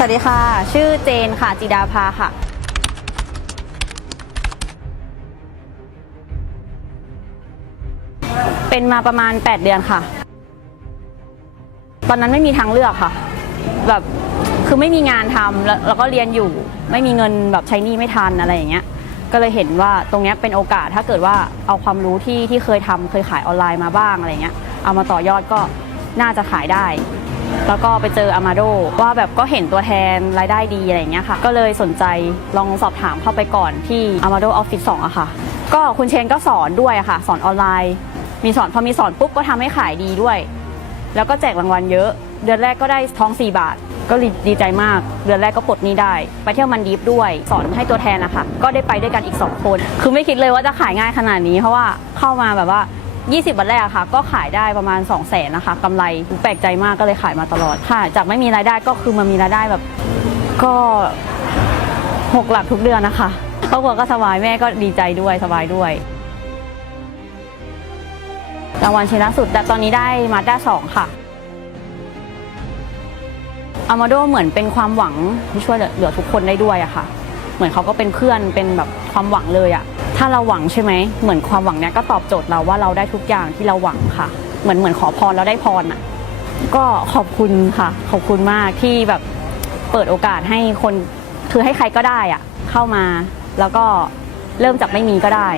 สวัสดีค่ะ ชื่อเจนค่ะจิดาภาค่ะ เป็นมาประมาณ 8 เดือนค่ะ ตอนนั้นไม่มีทางเลือกค่ะ แบบคือไม่มีงานทำแล้วแล้วก็เรียนอยู่ ไม่มีเงินแบบใช้หนี้ไม่ทันอะไรอย่างเงี้ย ก็เลยเห็นว่าตรงเนี้ยเป็นโอกาสถ้าเกิดว่าเอาความรู้ที่ที่เคยทำเคยขายออนไลน์มาบ้างอะไรเงี้ย เอามาต่อยอดก็น่าจะขายได้ แล้วก็ไปเจออามาโดว่าแบบก็เห็นตัวแทนรายได้ดีอะไรเงี้ยค่ะ ก็เลยสนใจลองสอบถามเข้าไปก่อนที่ Amado Office 2องอะค่ะ ก็คุณเชนก็สอนด้วยอะค่ะ สอนออนไลน์ มีสอนพอมีสอนปุ๊บก็ทำให้ขายดีด้วย แล้วก็แจกรางวัลเยอะ เดือนแรกก็ได้ทอง 4 บาท ก็ดีใจมาก เดือนแรกก็ปลดหนี้ได้ ไปเที่ยวมันดีฟด้วย สอนให้ตัวแทนนะคะก็ได้ไปด้วยกันอีก 2 คน คือไม่คิดเลยว่าจะขายง่ายขนาดนี้ เพราะว่าเข้ามาแบบว่า 20 วันแรกอะค่ะ ก็ขายได้ประมาณ 2 0 0แสนนะคะกำไรแปลกใจมากก็เลยขายมาตลอดค่ะ จากไม่มีรายได้ก็คือมามีรายได้แบบก็หกหลักทุกเดือนนะคะครอบครัวก็สบายแม่ก็ดีใจด้วยสบายด้วยรางวัลชิ้นล่าสุดแต่ตอนนี้ได้มาด้าสองค่ะอามาโดเหมือนเป็นความหวังที่ช่วยเหลือทุกคนได้ด้วยอะค่ะ เหมือนเขาก็เป็นเพื่อนเป็นแบบความหวังเลยอะ ถ้าเราหวังใช่ไหมเหมือนความหวังเนี้ยก็ตอบโจทย์เราว่าเราได้ทุกอย่างที่เราหวังค่ะ เหมือนเหมือนขอพรแล้วได้พรอะก็ขอบคุณค่ะ ขอบคุณมากที่แบบเปิดโอกาสให้คนคือให้ใครก็ได้อะเข้ามา แล้วก็เริ่มจากไม่มีก็ได้